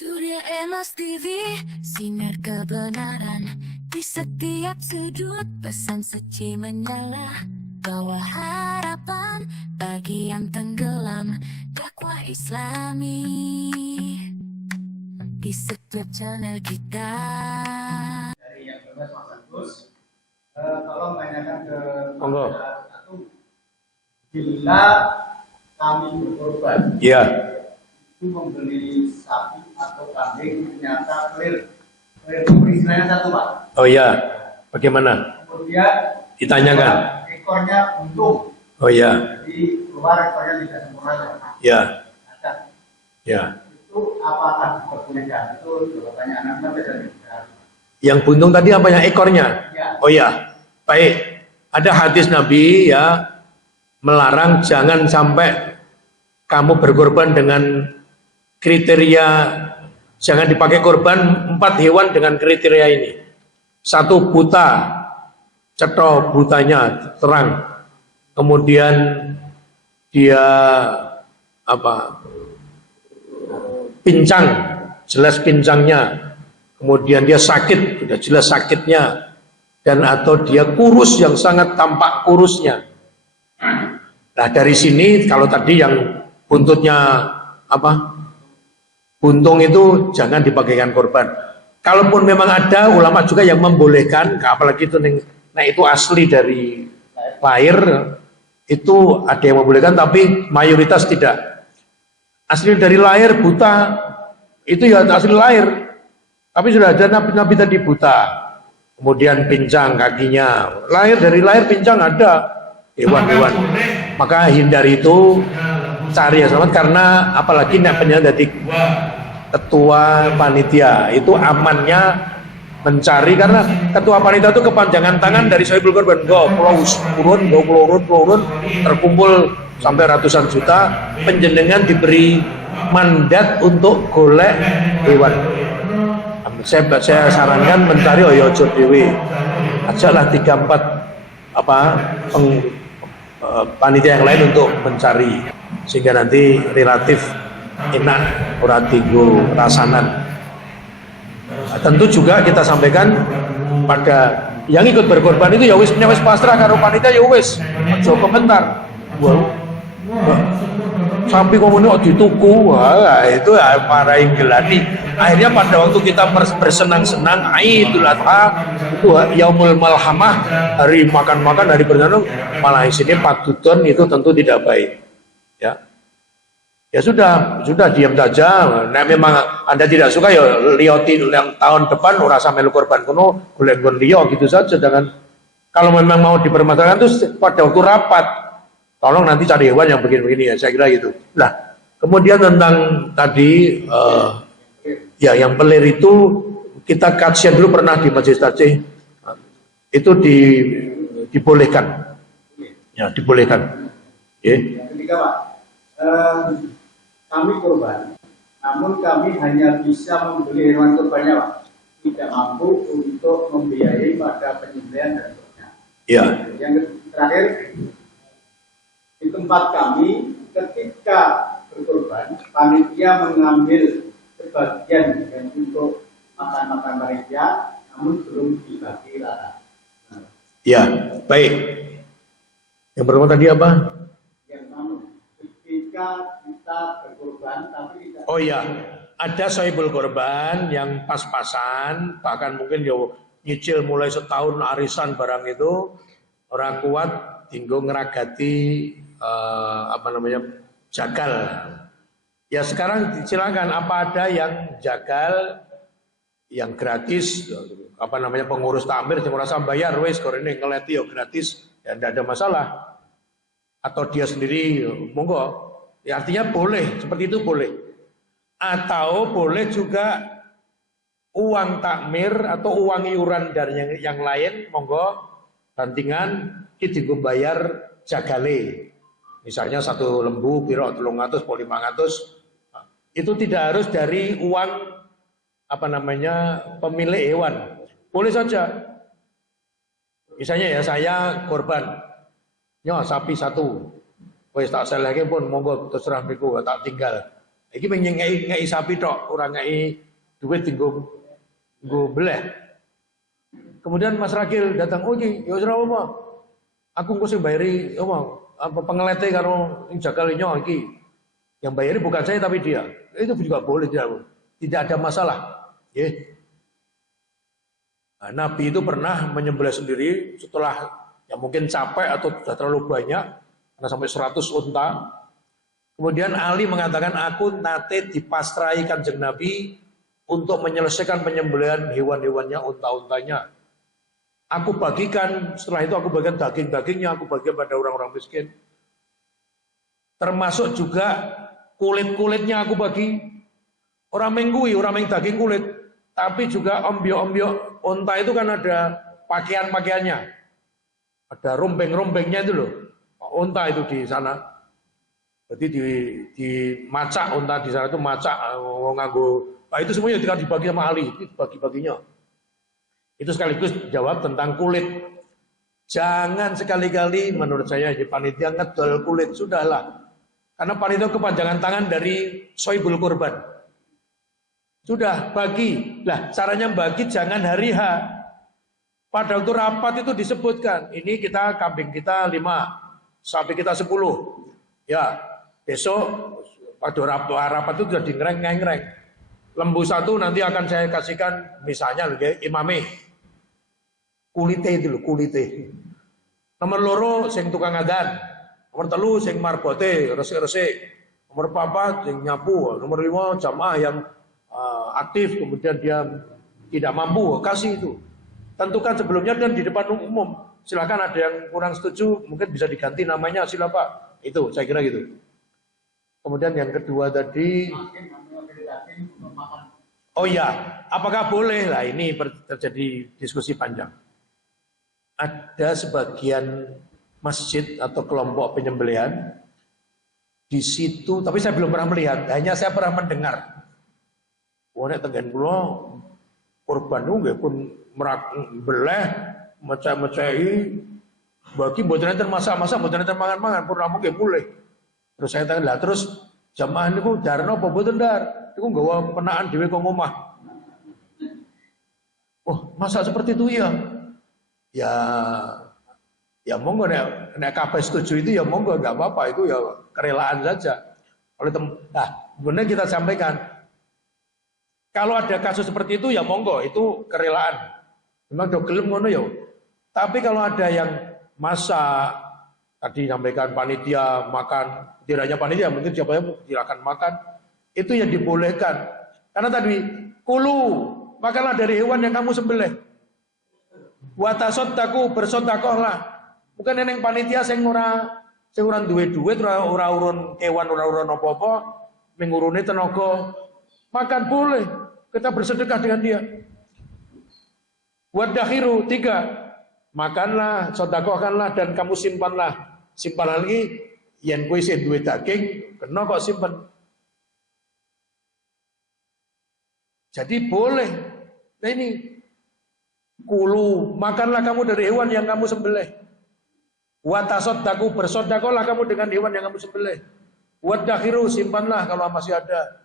Surya Emas TV, sinar kebenaran di setiap sudut, pesan suci menyala, bawa harapan bagi yang tenggelam, dakwah Islami di setiap channel kita. Dari yang bebas Mas Agus, tolong tanyakan ke Monggo. satu, bila kami berkorban, Iya. itu membeli sapi atau kambing ternyata clear itu istilahnya satu Pak. Oh iya. Bagaimana? Kemudian Ditanyakan. ekornya buntung, Oh iya. jadi keluar ekornya tidak sempurna. Ya. Ada. Ya. Itu apakah diperbolehkan? Itu pertanyaan Anda dari Yang buntung tadi apa yang ekornya? Ya. Oh iya. Baik. Ada hadis Nabi ya melarang jangan sampai kamu berkorban dengan kriteria, jangan dipakai korban 4 hewan dengan kriteria ini. 1 buta, cetha butanya terang. Kemudian dia pincang, jelas pincangnya. Kemudian dia sakit, sudah jelas sakitnya. Dan atau dia kurus yang sangat tampak kurusnya. Nah dari sini kalau tadi yang buntutnya buntung itu jangan dipakaikan korban. Kalaupun memang ada ulama juga yang membolehkan, apalagi itu itu asli dari lahir, itu ada yang membolehkan, tapi mayoritas tidak. Asli dari lahir buta, itu ya asli lahir. Tapi sudah ada nabi-nabi tadi buta, kemudian pincang kakinya, dari lahir pincang ada hewan-hewan. Maka hindari itu, cari yang selamat, karena apalagi penyelenggara dari ketua panitia itu amannya mencari, karena ketua panitia itu kepanjangan tangan dari sohibul korban. Purun terkumpul sampai ratusan juta, penjenengan diberi mandat untuk golek hewan. Saya sarankan mencari ojo dewe, ajaklah 3-4 panitia yang lain untuk mencari, sehingga nanti relatif enak ora tinggu rasanan. Tentu juga kita sampaikan pada yang ikut berkorban itu ya wis pasrah karo panitia, ya wis aja komentar. Sampai komunik dituku, wah itu marahin gelani. Akhirnya pada waktu kita bersenang-senang, Idul Adha itu Yaumul Malhamah, hari makan-makan, hari bersenang, malah di sini patutun itu tentu tidak baik. Ya sudah diam saja. Nah memang Anda tidak suka ya lioti yang tahun depan rasa melu korban kuno golek-golek liyo gitu saja. Jangan, kalau memang mau dipermasalahkan itu pada waktu rapat, tolong nanti cari hewan yang begini-begini ya, saya kira gitu. Nah, kemudian tentang tadi ya yang pelir itu kita kajian dulu pernah di Majelis Tajih, itu dibolehkan. Ya, dibolehkan. Yang ketiga Pak, kami korban, namun kami hanya bisa membeli hewan korbannya Pak, tidak mampu untuk membiayai pada penyembelihan dan seterusnya. Ya. Yang terakhir, di tempat kami ketika berkorban, panitia mengambil sebagian yang untuk makan-makan panitia, namun belum dibagi rata. Ya, baik. Yang pertama tadi apa? Yang namun ketika kita berkorban tapi tidak. Oh iya, ada sohibul korban yang pas-pasan, bahkan mungkin yo nyicil mulai setahun arisan barang itu, orang kuat tinggal ngeragati jagal. Ya sekarang silakan, apa ada yang jagal yang gratis, pengurus takmir yang merasa bayar wes korene ngeleti yo gratis, ya tidak ada masalah. Atau dia sendiri monggo. Ya artinya boleh, seperti itu boleh. Atau boleh juga uang takmir atau uang iuran dari yang lain, monggo bantingan kita bayar jagale. Misalnya 1 lembu piro 300 atau 500. Itu tidak harus dari uang pemilik hewan. Boleh saja. Misalnya ya saya korban, sapi 1. Wes tak selehke pun monggo terserah niku tak tinggal. Iki pengen ngei sapi tok, orang ngei duit tinggal gue beleh. Kemudian Mas Ragil datang, oh iki, ya ora apa. Aku engko sing bayari apa pengelete karo jagalinyo iki. Yang bayari bukan saya tapi dia. Itu juga boleh tidak ada masalah. Ya. Nah, Nabi itu pernah menyembelih sendiri setelah ya mungkin capek atau sudah terlalu banyak karena sampai 100 unta. Kemudian Ali mengatakan aku nate dipastrai Kanjeng Nabi untuk menyelesaikan penyembelihan hewan-hewannya, unta-untanya. Aku bagikan, setelah itu aku bagikan daging-dagingnya, aku bagikan pada orang-orang miskin. Termasuk juga kulit-kulitnya aku bagi. Orang menggui, orang meng daging kulit. Tapi juga ombyo-ombyo unta itu kan ada pakaian-pakaiannya. Ada rombeng-rombengnya itu loh. Unta itu di sana. Jadi di macak unta di sana itu macak nganggo. Nah, itu semuanya dibagi sama Ali, itu bagi-baginya. Itu sekaligus jawab tentang kulit. Jangan sekali-kali menurut saya di panitia ngedol kulit, sudahlah. Karena panitia kepanjangan tangan dari soibul kurban. Sudah bagi. Lah caranya bagi jangan hari H. Pada waktu rapat itu disebutkan, ini kita kambing kita 5, sapi kita 10. Ya, besok pada rapat itu sudah dingereng-ngereng. Lembu 1 nanti akan saya kasihkan misalnya imame. Kulite itu loh, kulite. Nomor loro sing tukang adan. Nomor 3 sing marbote, resik-resik. Nomor 4 sing nyapu. Nomor 5 jamaah yang aktif, kemudian dia tidak mampu, kasih itu. Tentukan sebelumnya dan di depan umum. Silakan ada yang kurang setuju, mungkin bisa diganti namanya, sila Pak. Itu saya kira gitu. Kemudian yang kedua tadi, oh ya, apakah boleh? Lah ini terjadi diskusi panjang. Ada sebagian masjid atau kelompok penyembelihan di situ, tapi saya belum pernah melihat, hanya saya pernah mendengar. Nek tengen kula korban nggih pun beleh mecah-mecahi bagi mboten enten masak-masak, mboten enten mangan-mangan, pun rampung nggih boleh. Terus saya tanya, lah terus jamaah niku darno apa mboten dar? Niku nggawa penaan dhewe kok omah. Oh, masa seperti itu ya? Ya monggo nek kabeh setuju itu ya monggo, enggak apa-apa, itu ya kerelaan saja. Oleh benar kita sampaikan, kalau ada kasus seperti itu ya monggo, itu kerelaan. Memang do gelem ngono ya. Tapi kalau ada yang masak, tadi sampaikan panitia makan, tidak hanya panitia, mungkin siapa yang silakan makan, itu yang dibolehkan. Karena tadi kulu, makanlah dari hewan yang kamu sembelih. Watasodaku, bersodakohlah. Bukan neneng panitia sing ora duwe duit, ora urun kewan, ora urun apa-apa, menguruni tenaga. Makan boleh, kita bersedekah dengan dia. Wadakhiru 3, makanlah, sodakohkanlah dan kamu simpanlah. Simpan lagi, yen kowe sing duwe daging, kena kok simpen. Jadi boleh. Nah ini kulu, makanlah kamu dari hewan yang kamu sembelih. Watasodaku, bersodakohlah kamu dengan hewan yang kamu sembelih. Wadakhiru, simpanlah kalau masih ada.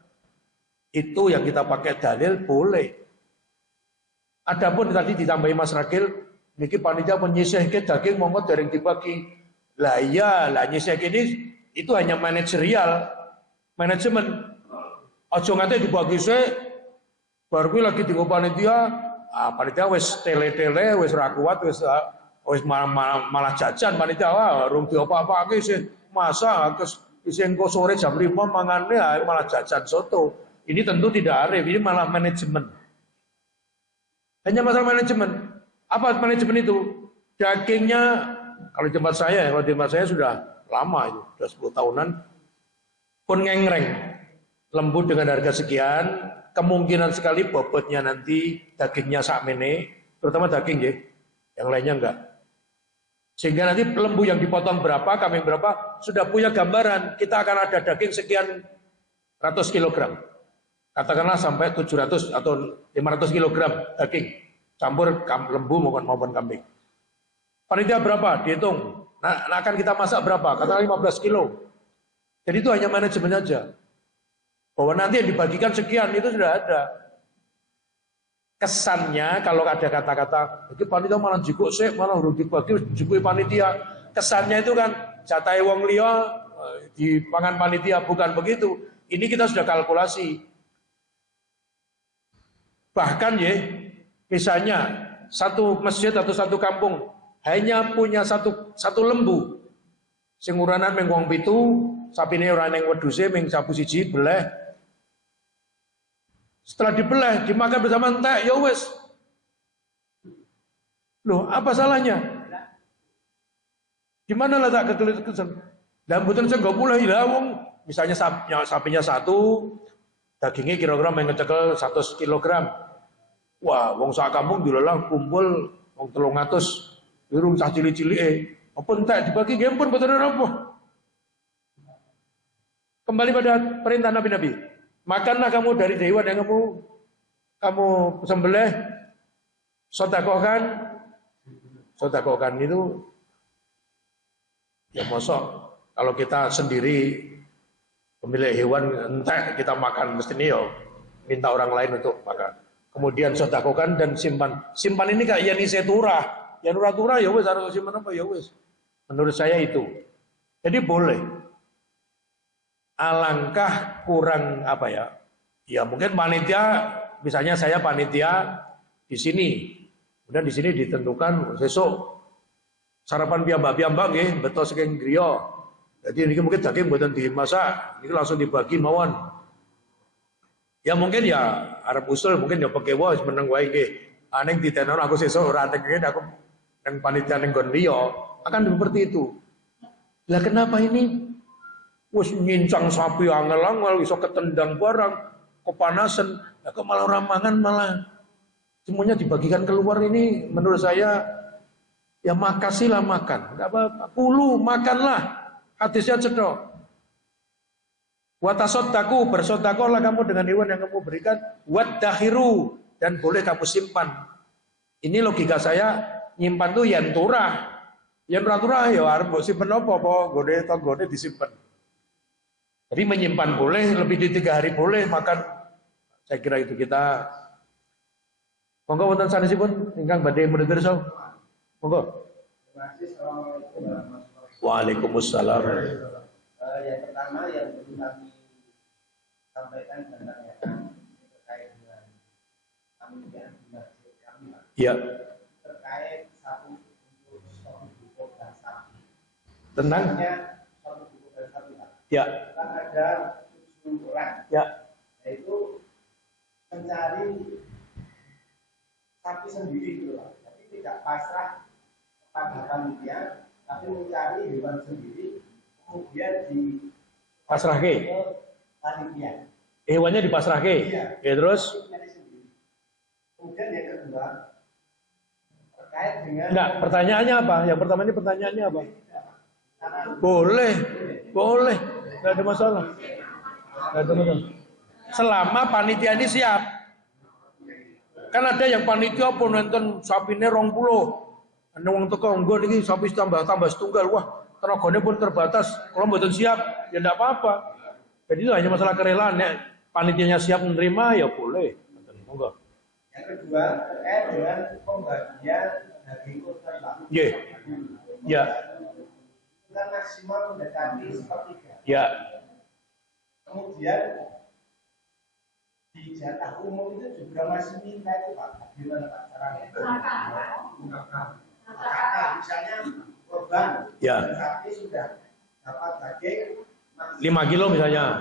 Itu yang kita pakai dalil boleh. Adapun tadi ditambahi Mas Ragil, niki panitia menyisihke daging monggo dereng dibagi. Lah iya, lah nyisihke ini itu hanya manajerial, manajemen. Aja ngate dibagi sik, bar kuwi lagi dienggo panitia, panitia wis tele-tele, wis ra kuat, wis malah jajan panitia, urung diopak-opake sih. Masa terus isih engko sore jam 5 mangane malah jajan soto. Ini tentu tidak arif, ini malah manajemen. Hanya masalah manajemen. Apa manajemen itu? Dagingnya, kalau di tempat saya sudah lama itu, sudah 10 tahunan, pun ngengreng. Lembu dengan harga sekian, kemungkinan sekali bobotnya nanti dagingnya sakmene, terutama daging ya, yang lainnya enggak. Sehingga nanti lembu yang dipotong berapa, kambing berapa, sudah punya gambaran, kita akan ada daging sekian ratus kilogram. Katakanlah sampai 700 atau 500 kg daging campur lembu maupun kambing. Panitia berapa? Dihitung. Nah, akan kita masak berapa? Katakanlah 15 kilo. Jadi itu hanya manajemen saja. Bahwa nanti yang dibagikan sekian itu sudah ada. Kesannya kalau ada kata-kata itu panitia malah jikuk sih, malah urung dibagi jikuk panitia. Kesannya itu kan jatah wong liya di pangan panitia, bukan begitu. Ini kita sudah kalkulasi. Bahkan ya, misalnya satu masjid atau satu kampung hanya punya satu lembu. Sing uranan ming wong 7, sapine ora ning wedhuse ming sabu siji beleh. Setelah dibelah, dimakan bersama entek, ya wes. Loh, apa salahnya? Gimana letak kesan? Dan mboten saya nggak boleh ya wong, misalnya sapinya 1, dagingnya kira-kira ngecekel 100 kilogram. Wah, wong sak kampung dilelang kumpul wong 300, irung cah cilik-cilike. Apa entek dibagi nggih pun mboten apa. Kembali pada perintah nabi-nabi. Makanlah kamu dari hewan yang kamu sembelih, sodakohkan itu ya mosok kalau kita sendiri pemilik hewan entek kita makan mestinya ya minta orang lain untuk makan. Kemudian sodakohkan dan simpan ini kayak yanise turah, yang turah ya wes harus simpan apa ya wes. Menurut saya itu. Jadi boleh. Alangkah kurang apa ya? Ya mungkin panitia, misalnya saya panitia di sini, kemudian di sini ditentukan besok sarapan piyambak nggih, betul saking griya. Jadi ini mungkin daging mboten dimasak, ini langsung dibagi mawon. Ya mungkin ya arep usul mungkin ya pekewa wis meneng wae nggih. Aneng ditenor aku sesuk ora tengene aku nang panitia ning nggon liya, akan seperti itu. Lah kenapa ini wis nyincang sapi angel-angel iso ketendang barang, kepanasan, ya kok malah orang mangan malah semuanya dibagikan keluar. Ini menurut saya ya makasihlah makan, enggak apa-apa. Kulu makanlah. Hadisnya cedok. Wa tasaddaqu, bersedekahlah kamu dengan hewan yang kamu berikan, wadakhiru, dan boleh kamu simpan. Ini logika saya, nyimpan tuh yang turah. Yang turah ya arep mbok simpen apa gode disimpan. Jadi menyimpan boleh, lebih di 3 hari boleh makan. Saya kira itu kita. Monggo wonten sanesipun ingkang badhe murid pirsa. Monggo. Waalaikumsalam. Yang pertama yang perlu kami sampaikan dan tanyakan terkait dengan panitia di masjid kami, Ya. terkait satu untuk suatu buku dan sapi. Tenang. Suatu buku dan sapi. Ya. Kan ada 7 orang, Ya. yaitu mencari sapi sendiri gitu loh. Jadi tidak pasrah kepada panitia, tapi mencari hewan sendiri, kemudian di Pasrahke. panitia. Hewannya dipasrahke. Iya. Ya terus. Kemudian yang kedua terkait dengan Pertanyaannya apa? Yang pertama ini pertanyaannya apa? karena Boleh, nggak ada masalah. Nggak ada masalah. Selama panitia ini siap. Kan ada yang panitia pun nonton sapine 20. Ana wong teko nggon iki sapi tambah setunggal. Wah, tenagane pun terbatas. Kalau mboten siap, ya enggak apa-apa. Jadi itu hanya masalah kerelaan. Nek panitianya siap menerima ya boleh. Monggo. yang kedua terkait dengan pembagian daging kurban Pak. Nggih. Ya. Kita maksimal mendekati 1/3. Ya. Kemudian di jatah umum itu juga masih minta itu Pak. Gimana Pak caranya? Misalnya korban Ya. sapi sudah dapat daging 5 kilo misalnya.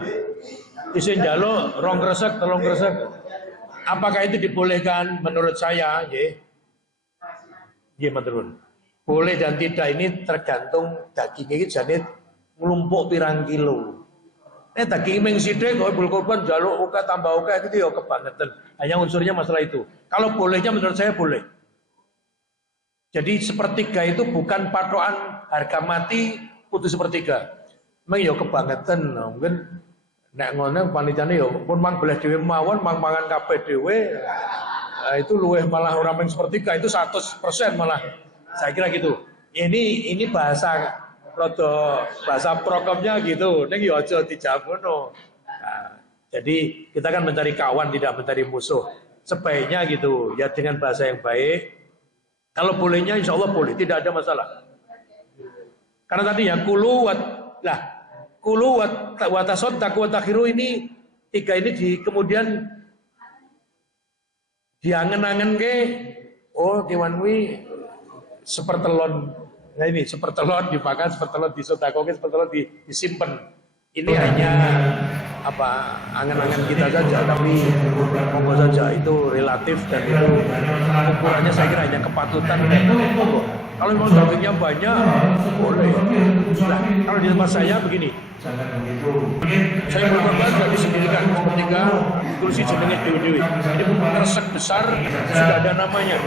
Isin njaluk 2 kresek, 3 kresek. Apakah itu dibolehkan? Menurut saya, nggih. Nggih, maturun. Boleh dan tidak ini tergantung daging iki jane nglumpuk pirang kilo. Daging ming sithik kok korban njaluk oke tambah oke itu ya kebangetan. Hanya unsurnya masalah itu. Kalau bolehnya menurut saya boleh. Jadi sepertiga itu bukan patokan harga mati kudu sepertiga. Memang ya kebangetan, mungkin nek ngono panitiane ya pun mang belah dhewe mawon mang mangan kabeh dhewe. Nah, itu luweh malah ora mung sepertiga, itu 100% malah. Saya kira gitu. Ini bahasa bahasa prokomnya gitu. Ning ya aja dijawab ngono. Nah, Jadi kita kan mencari kawan, tidak mencari musuh. Sebaiknya gitu, ya dengan bahasa yang baik. Kalau bolehnya insya Allah boleh, tidak ada masalah. Karena tadi ya kulu watasoddaq wa takhiru ini tiga ini kemudian diangen-angen ke kewan wi sepertelon. Nah ini sepertelon dimakan, sepertelon disodakoke, sepertelon disimpan. Ini hanya angan-angan kita saja, tapi monggo saja itu relatif dan itu ukurannya saya kira hanya kepatutan. Monggo. Kalau memang dagingnya banyak, boleh. Nah, kalau di tempat saya begini, saya berkorban tidak disendirikan ketika kursi jenenge dewi-dewi. Ini pun resek besar sudah ada namanya.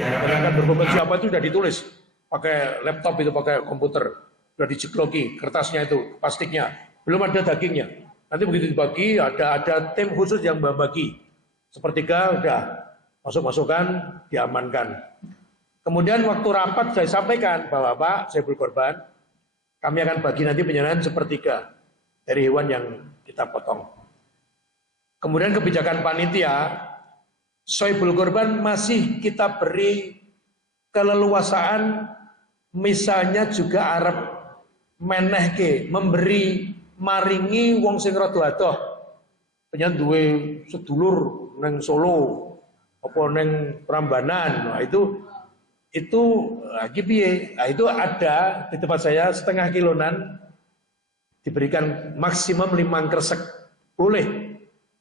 Sedangkan berkorban siapa itu sudah ditulis pakai laptop itu, pakai komputer, sudah dijekloki kertasnya itu, plastiknya. Belum ada dagingnya. Nanti begitu dibagi, ada tim khusus yang membagi. Sepertiga udah masuk-masukan, diamankan. Kemudian waktu rapat saya sampaikan bahwa Pak, saya berkorban, kami akan bagi nanti penyerahan sepertiga dari hewan yang kita potong. Kemudian kebijakan panitia, soibul korban masih kita beri keleluasaan, misalnya juga Arab menehke, memberi maringi wong sing rada adoh. Penyen duwe sedulur neng Solo apa neng Prambanan. Nah, itu lagi piye? Nah, itu ada di tempat saya setengah kilonan diberikan maksimum 5 kresek. Boleh.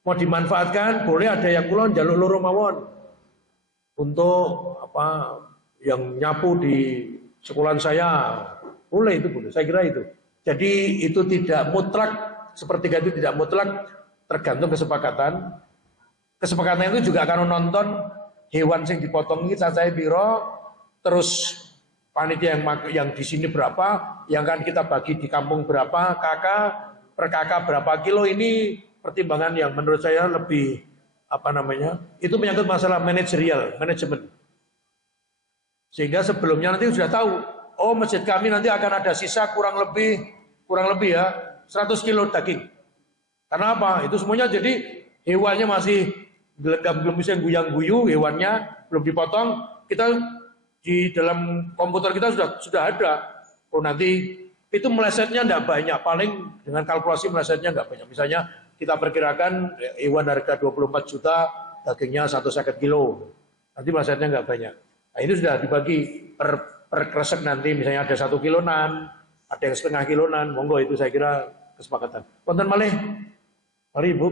Mau dimanfaatkan, boleh. Ada yang kulon jaluk loro mawon. Untuk yang nyapu di sekolahan saya. Boleh itu, boleh. Saya kira itu. Jadi itu tidak mutlak, sepertiga itu tidak mutlak, tergantung kesepakatan. Kesepakatan itu juga akan menonton hewan yang dipotong ini saya piro, terus panitia yang di sini berapa, yang akan kita bagi di kampung berapa, per kakak berapa kilo. Ini pertimbangan yang menurut saya lebih itu menyangkut masalah manajerial, manajemen. Sehingga sebelumnya nanti sudah tahu, masjid kami nanti akan ada sisa kurang lebih ya 100 kilo daging. Karena apa? Itu semuanya jadi hewannya masih belum bisa guyang-guyu, hewannya belum dipotong. Kita di dalam komputer kita sudah ada. Nanti itu melesetnya enggak banyak, paling dengan kalkulasi melesetnya enggak banyak. Misalnya kita perkirakan hewan harga 24 juta, dagingnya 150 kilo. Nanti melesetnya enggak banyak. Nah, itu sudah dibagi per kresek nanti, misalnya ada 1 kilonan, ada yang setengah kilonan, monggo itu saya kira kesepakatan. Wonten malih. Mari Ibu.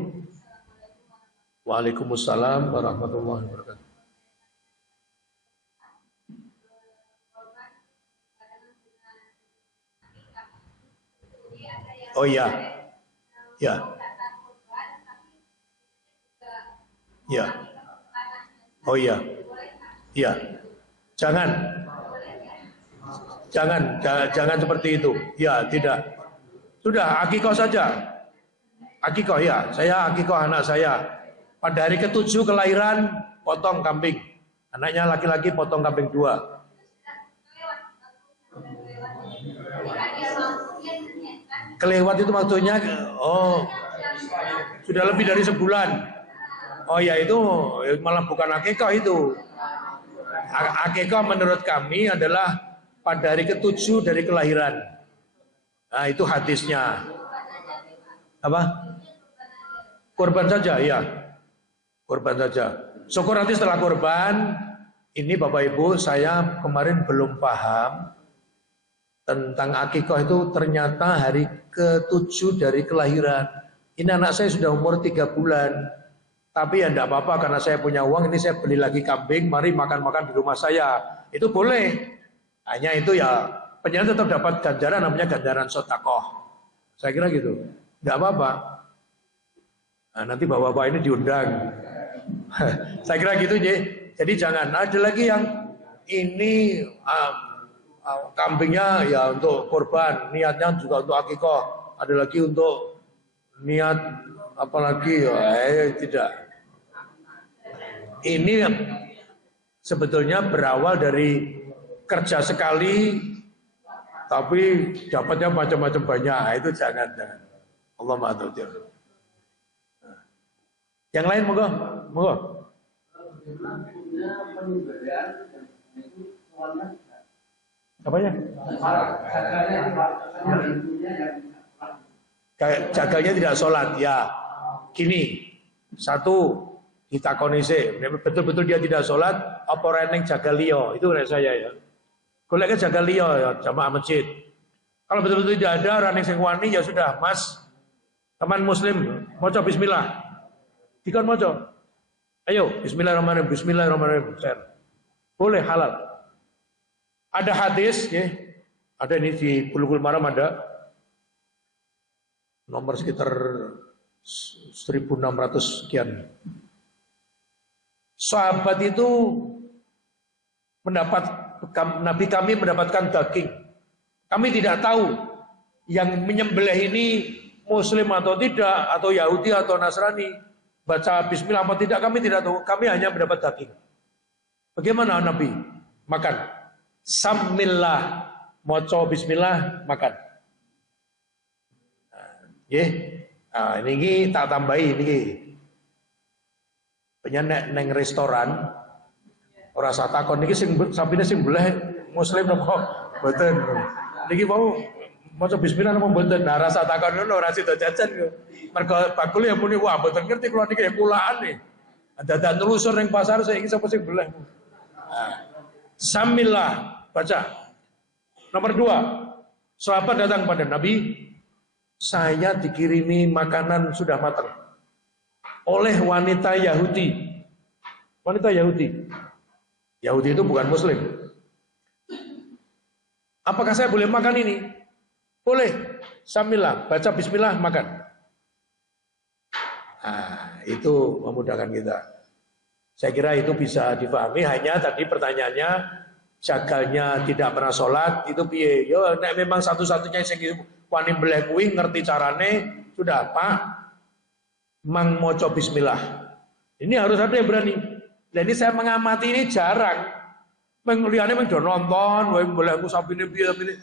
Waalaikumsalam warahmatullahi wabarakatuh. Oh iya. Ya. Ya. Oh iya. Ya. Jangan seperti itu. Ya, tidak. Sudah, akikoh saja. Akikoh ya, saya akikoh anak saya. Pada hari ke-7 kelahiran, potong kambing. Anaknya laki-laki potong kambing 2. Kelewat itu maksudnya, sudah lebih dari sebulan. Oh ya, itu malah bukan akikoh itu. Akikoh menurut kami adalah pada hari ke-7 dari kelahiran. Nah, itu hadisnya. Apa? Korban saja, ya. Korban saja. Syukur nanti setelah korban, ini Bapak Ibu, saya kemarin belum paham tentang akikoh itu ternyata hari ke-7 dari kelahiran. Ini anak saya sudah umur 3 bulan. Tapi ya enggak apa-apa karena saya punya uang, ini saya beli lagi kambing, mari makan-makan di rumah saya. Itu boleh. Hanya itu ya, penyanyi tetap dapat ganjaran, namanya ganjaran sodakoh. Saya kira gitu. Enggak apa-apa. Nah, nanti bapak-bapak ini diundang. Saya kira gitu, jadi jangan. Ada lagi yang ini kambingnya ya untuk korban, niatnya juga untuk akikoh. Ada lagi untuk niat apalagi tidak. Ini sebetulnya berawal dari kerja sekali tapi dapatnya macam-macam banyak. Itu jangan. Allah maaf. Yang lain monggo, monggo. Bagaimana punya penyembelihan itu soalnya Apanya? Jagalnya tidak sholat, ya. Gini, satu ditakoni sih, betul-betul dia tidak sholat, apa reneng jagal liya, itu rek saya ya. Goleknya jagal liya ya, jamaah masjid. Kalau betul-betul tidak ada reneng sing wani ya sudah, Mas. Teman muslim, maca bismillah. Dikon maca. Ayo, bismillahirrahmanirrahim, bismillahirrahmanirrahim. Boleh halal. Ada hadis ya. Ada ini di Bulughul Maram ada nomor sekitar 1600 sekian. Sahabat itu Nabi kami mendapatkan daging. Kami tidak tahu yang menyembelih ini Muslim atau tidak, atau Yahudi atau Nasrani, baca Bismillah atau tidak, kami tidak tahu. Kami hanya mendapat daging. Bagaimana Nabi makan? Samillah, moco Bismillah, makan. Nah, ini tak tambahi ini. Penyenek neng restoran, orang satakon ini sampinnya sing belah Muslim nopo boten. Niki mau maca bismillah nopo boten. Nah rasa takon ngono ora sida jajan yo. Mergo bakul ya muni wah boten ngerti kula niki kulaan nih. Dadak nelusur ning pasar saiki sapa sing belah. Nah, samillah baca. Nomor 2, sahabat datang pada Nabi, saya dikirimi makanan sudah matang oleh wanita Yahudi. Wanita Yahudi. Yahudi itu bukan Muslim. Apakah saya boleh makan ini? Boleh. Samillah, baca bismillah, makan. Nah, itu memudahkan kita. Saya kira itu bisa dipahami. Hanya tadi pertanyaannya, jagalnya tidak pernah sholat, itu piye? Yo, nek memang satu-satunya sing wani beleh kuwi ngerti carane, sudah Pak, mang moco bismillah. Ini harus ada yang berani. Nah ini saya mengamati ini jarang. Mengliane meng do nonton, wae boleh aku sapine piye.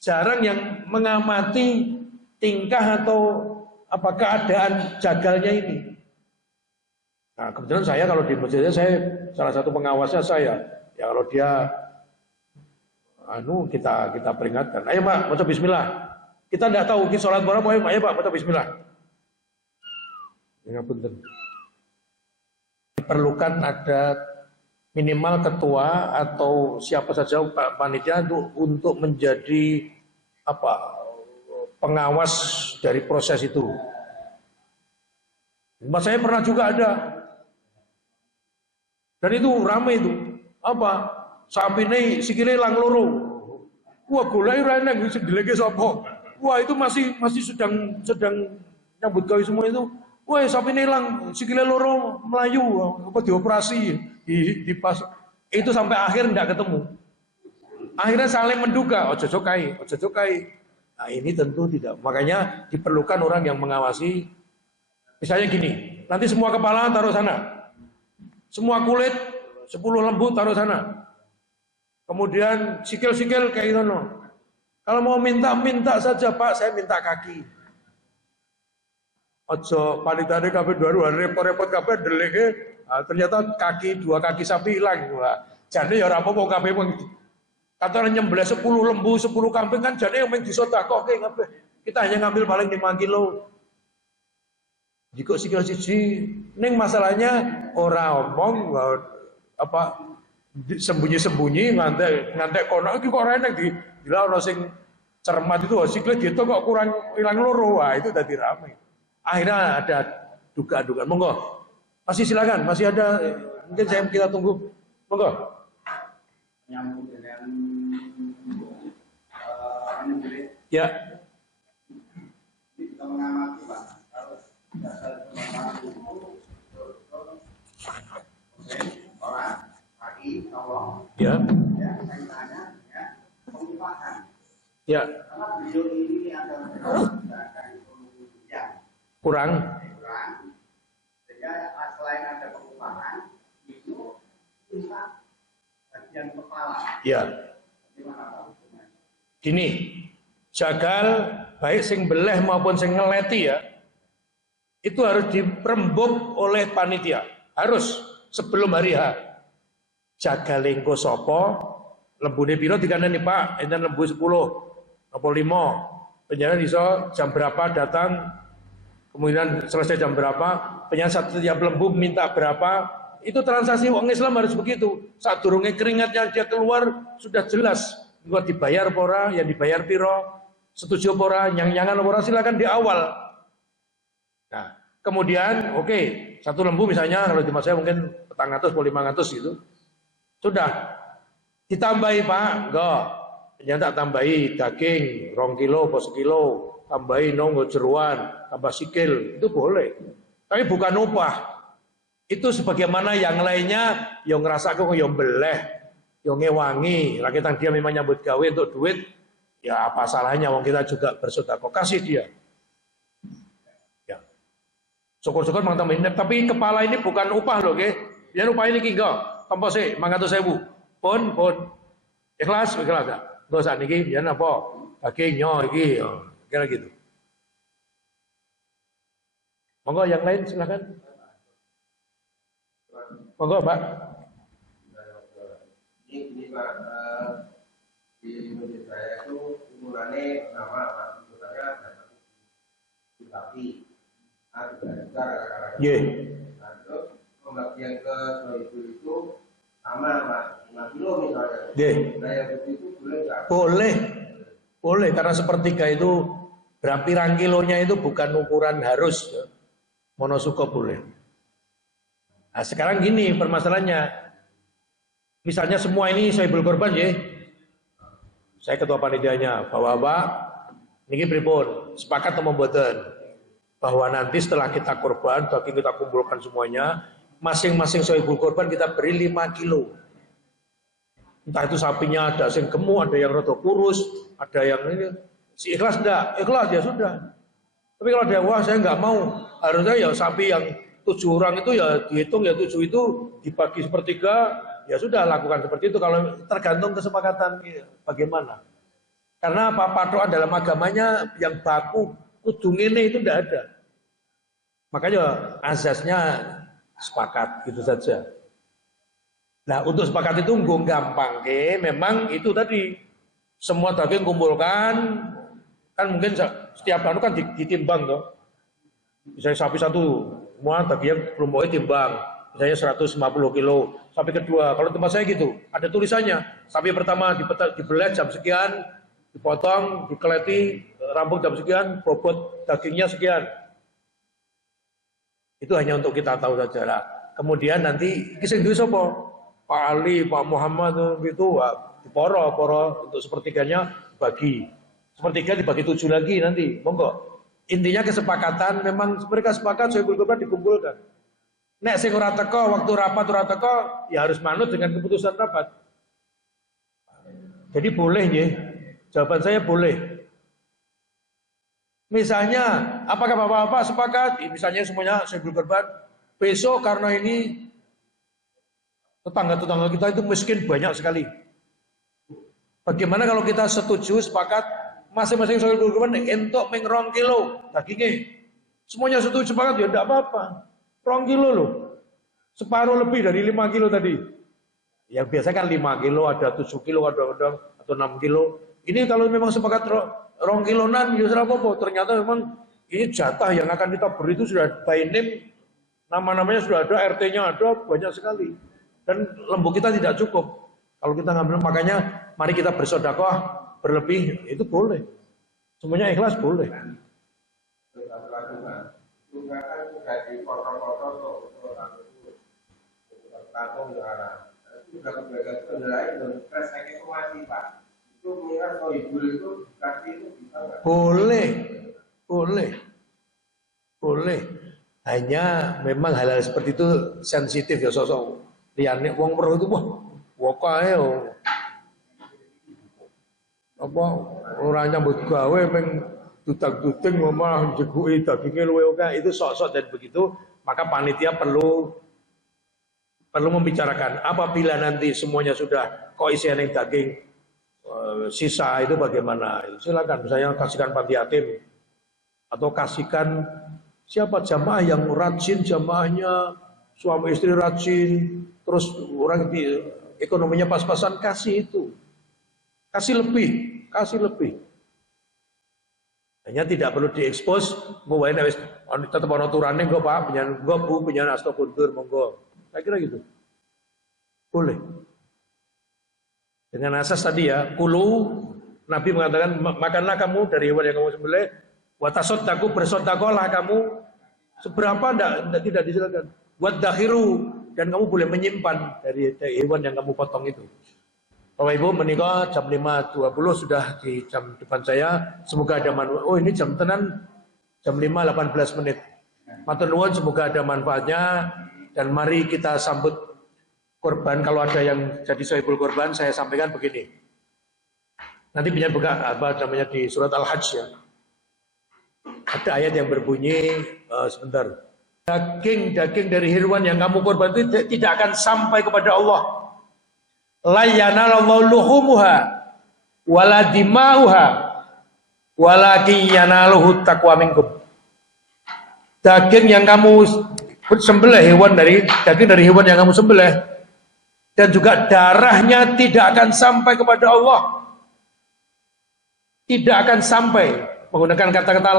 Jarang yang mengamati tingkah atau apa keadaan jagalnya ini. Nah, kebetulan saya kalau di masjidnya saya salah satu pengawasnya saya. Ya kalau dia kita peringatkan. Ayo Pak, baca bismillah. Kita tidak tahu kita sholat berapa, ayo Pak, baca bismillah. Ya punten. Diperlukan ada minimal ketua atau siapa saja Pak panitia untuk menjadi pengawas dari proses itu. Mas saya pernah juga ada. Dan itu ramai itu. Sapi ini sikile lang loro. Wah golek ora enak sing dileke sapa. Wah itu masih sedang nyambut gawe semua itu. Wah sapi ini lang sikile loro melayu apa dioperasi di pas itu sampai akhir enggak ketemu. Akhirnya saling menduga, ojo cokai. Nah ini tentu tidak. Makanya diperlukan orang yang mengawasi. Misalnya gini, nanti semua kepala taruh sana. Semua kulit 10 lembu taruh sana. Kemudian sikil-sikil kayak gitu. Kalau mau minta saja Pak, saya minta kaki. Ojo panitane kabeh dua repot-repot kabeh deleke, ternyata dua kaki sapi hilang. Wah, jane ya ora apa-apa kabeh kata nyembelih 10 lembu, 10 kambing kan jane yang disedekahke kabeh. Kita hanya ngambil paling 5 kilo. Jika sikil siji ning masalahnya ora omong sembunyi-sembunyi ngantek kono iki kok ora enak dilak ono sing cermat itu sikile gitu kok kurang ilang loro. Wah, itu tadi ramai. Akhirnya ada duga-dugaan. Monggo. Masih silakan, masih ada mungkin kita tunggu. Monggo. Menyambung dengan Ya. kita mengamati Pak. Kalau dasar mengamati itu orang kaki tolong. Ya. Ya, kaitannya ya pengupahan. Ya. Karena beliau ini adalah menggunakan ya Kurang. Sehingga selain ada pengupahan itu bisa bagian kepala. Ya. Gimana Pak? Gini, jagal baik sing beleh maupun sing ngeleti ya. itu harus dirembuk oleh panitia, harus sebelum hari H. Jaga lengko sopo, lembune piro dikandani Pak, enten lembu 10 apa 5, penjara iso jam berapa datang, kemudian selesai jam berapa, penjara setiap lembu minta berapa, itu transaksi wong Islam harus begitu. Saat durunge keringatnya dia keluar sudah jelas, enggak dibayar pora, yang dibayar piro, setuju pora, yang-yangan pora, silakan di awal. Nah, kemudian oke, satu lembu misalnya kalau di mas saya mungkin 400 atau 500 gitu. Sudah ditambahi Pak, enggak. Ternyata tambahi daging 2 kilo, 1 kilo, tambahi nonggo jeruan, tambah sikil, itu boleh. Tapi bukan upah. Itu sebagaimana yang lainnya yang ngerasa kok yang beleh, yang ngewangi, lagi tang dia memang nyambut gawe untuk duit, ya apa salahnya wong kita juga bersedekah, kasih dia. Syukur-syukur mang tambahin, tapi kepala ini bukan upah loh, oke? Dia upah ini enggak, tanpa sih, 500.000. Pun, ikhlas ya. Enggak usah niki, dia apa? Dagingnya iki, kira gitu. Monggo yang lain silakan. Monggo Pak. Ini Pak, di masjid saya itu umurannya pertama Pak, umurannya ada tapi Ye. Nah, terus pembagian ke ibu itu sama Mas, 5 kilo misalnya. Ye. Nah yang begitu boleh nggak? Boleh karena sepertiga itu berapa kilonya itu bukan ukuran harus, ya. Monosuko boleh. Nah sekarang gini permasalahannya, misalnya semua ini saya berkorban ya, saya ketua panitianya, Bapak-bapak, niki pripun, sepakat atau mboten? Bahwa nanti setelah kita korban, daging kita kumpulkan semuanya, masing-masing sohibul korban kita beri 5 kilo. Entah itu sapinya ada yang gemuk, ada yang rada kurus, ada yang ini. Si ikhlas enggak? Ikhlas ya sudah. Tapi kalau dia wah saya enggak mau, harusnya ya sapi yang 7 orang itu ya dihitung ya 7 itu dibagi sepertiga, ya sudah lakukan seperti itu. Kalau tergantung kesepakatan bagaimana. Karena apa patokan dalam agamanya yang baku ujung ini itu tidak ada. Makanya azasnya sepakat gitu saja. Nah untuk sepakat itu gampang ke, memang itu tadi semua daging kumpulkan, kan mungkin setiap anu kan ditimbang toh. Misalnya sapi satu, semua dagingnya kelompoknya timbang, misalnya 150 kilo. Sapi kedua, kalau tempat saya gitu, ada tulisannya. Sapi pertama dibelah jam sekian, dipotong, dikeleti, rampung jam sekian, bobot dagingnya sekian. Itu hanya untuk kita tahu saja lah. Kemudian nanti kisah duwe sapa? Pak Ali, Pak Muhammad gitu, diporo untuk sepertiganya bagi. Sepertiga dibagi 7 lagi nanti, monggo. Intinya kesepakatan, memang mereka sepakat sohibul korban dikumpulkan. Nek sing ora teko waktu rapat ora teko, ya harus manut dengan keputusan rapat. Jadi boleh nggih. Jawaban saya boleh. Misalnya, apakah Bapak-bapak sepakat? Misalnya semuanya sohibul korban. Besok karena ini tetangga-tetangga kita itu miskin banyak sekali. Bagaimana kalau kita setuju, sepakat, masing-masing sohibul korban entuk ming 2 kilo dagingnya. Semuanya setuju sepakat ya tidak apa-apa. 2 kilo loh. Separuh lebih dari 5 kilo tadi. Yang biasa kan 5 kilo, ada 7 kilo kadang-kadang, atau 6 kilo. Ini kalau memang sepakat 2 kilonan, ya apa-apa. Ternyata memang ini jatah yang akan kita beri itu sudah by name, nama-namanya sudah ada, RT-nya ada, banyak sekali. Dan lembu kita tidak cukup. Kalau kita ngambil, makanya mari kita bersedekah berlebih, itu boleh. Semuanya ikhlas boleh. Juga kan sudah dipotong-potong untuk tatung jualan. Itu sudah kebijakan kendaraan dan stres evakuasi Pak. Itu mengira sohibul itu kasih itu bisa nggak? Boleh. Hanya memang hal-hal seperti itu sensitif ya sosok. Liane wong pro itu wah kae apa ora nyambut gawe peng dudak-duding malah jeguki daginge luwe oke, itu sok-sok dan begitu, maka panitia perlu membicarakan apabila nanti semuanya sudah kok isian yang daging sisa itu bagaimana. Silakan misalnya kasihkan panti yatim atau kasihkan Siapa jamaah yang rajin, jamaahnya suami istri rajin, terus orang di ekonominya pas-pasan, kasih itu. Kasih lebih, kasih lebih. Hanya tidak perlu diekspos, mau wis tetep ana aturane engko Pak, penyan engko Bu, penyan asta kundur monggo. Saya kira gitu. Boleh. Dengan asas tadi ya, kulu Nabi mengatakan makanlah kamu dari hewan yang kamu sembelih, wa tasaddaqu bersedekahlah kamu seberapa tidak disilakan. Wadakhiru dan kamu boleh menyimpan dari hewan yang kamu potong itu. Bapak Ibu menikah jam 5.20 sudah di jam depan saya. Semoga ada manfaat. Oh ini jam tenan jam 5.18 menit. Matur nuwun semoga ada manfaatnya dan mari kita sambut korban. Kalau ada yang jadi sohibul korban saya sampaikan begini. Nanti punya buka apa namanya di surat Al-Hajj ya. Ada ayat yang berbunyi sebentar. Daging dari hewan yang kamu korban itu tidak akan sampai kepada Allah. La yanalallahu luhumuha wala dimauha walakin yanaluhu taqwa minkum. Daging yang kamu sembelih daging dari hewan yang kamu sembelih dan juga darahnya tidak akan sampai kepada Allah. Tidak akan sampai, menggunakan kata-kata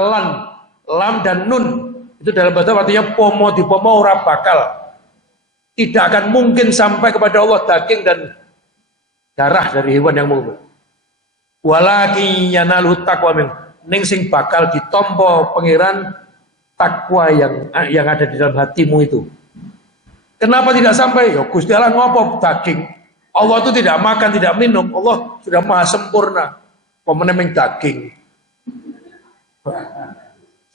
lam dan nun. Itu dalam bahasa artinya pomo di pomo ora bakal. Tidak akan mungkin sampai kepada Allah daging dan darah dari hewan yang mau. Walaki yanalu taqwa ning sing bakal ditampa pangeran takwa yang ada di dalam hatimu itu. Kenapa tidak sampai? Ya Gusti Allah ngopo daging. Allah itu tidak makan, tidak minum. Allah sudah maha sempurna. Pemenang daging.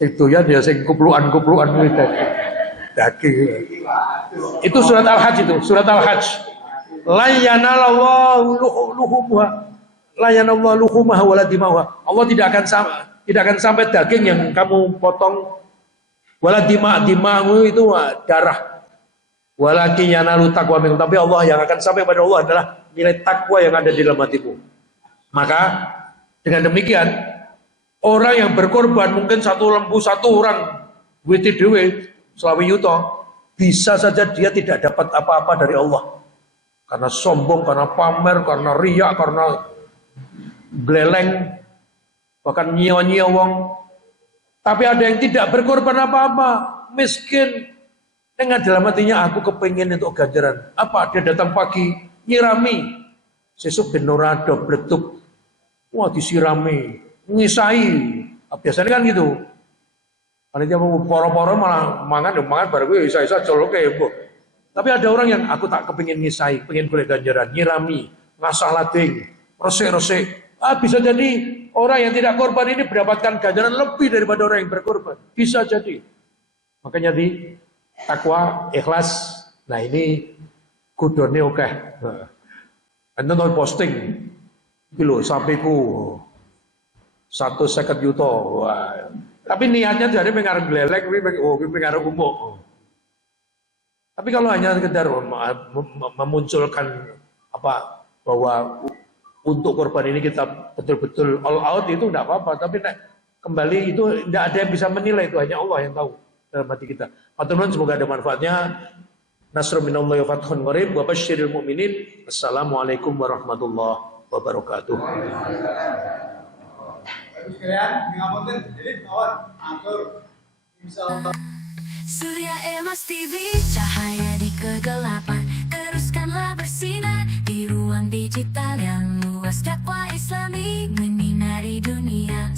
Itu ya dia sing kupluan-kupluan daging. Itu surat Al-Hajj itu, surat Al-Hajj. La yanalallahu luhumuha la yanalallahu luhumaha wala dimauha. Allah tidak akan sampai daging yang kamu potong wala dima'u itu darah. Walakin yanalu taqwa minkum. Tapi Allah yang akan sampai pada Allah adalah nilai takwa yang ada di dalam hatimu. Maka dengan demikian orang yang berkorban mungkin satu lembu satu orang witi dhewe selawi yuto bisa saja dia tidak dapat apa-apa dari Allah. Karena sombong, karena pamer, karena riak, karena gleleng, bahkan nyio-nyio wong. Tapi ada yang tidak berkorban apa-apa, miskin. Dengan dalam hatinya aku kepingin untuk ganjaran. Apa? Dia datang pagi, nyirami. Sesuk benora dobletuk. Wah disirami, ngisai. Biasanya kan gitu. Panitia mau poro-poro malah mangan baru gue isa-isa coloke ya bu. Tapi ada orang yang aku tak kepingin ngisai, pengen boleh ganjaran, nyirami, ngasah lading, resik-resik. Bisa jadi orang yang tidak korban ini mendapatkan ganjaran lebih daripada orang yang berkorban. Bisa jadi. Makanya di takwa, ikhlas. Nah ini kudone oke. Anda nonton posting, kilo sapiku 150 juta. Wah. Tapi niatnya dari pengaruh gelelek, pengaruh umum. Tapi kalau hanya sekedar memunculkan bahwa untuk korban ini kita betul-betul all out itu tidak apa-apa. Tapi kembali itu tidak ada yang bisa menilai, itu hanya Allah yang tahu dalam hati kita. Teman-teman semoga ada manfaatnya. Nasrul minallahi wa fathun qarib wa basyiril mu'minin. Assalamualaikum warahmatullahi wabarakatuh. Sekalian, ngapunten, jadi kawan atur insyaallah. Surya Emas TV, cahaya di kegelapan. Teruskanlah bersinar di ruang digital yang luas. Dakwah Islami menyinari dunia.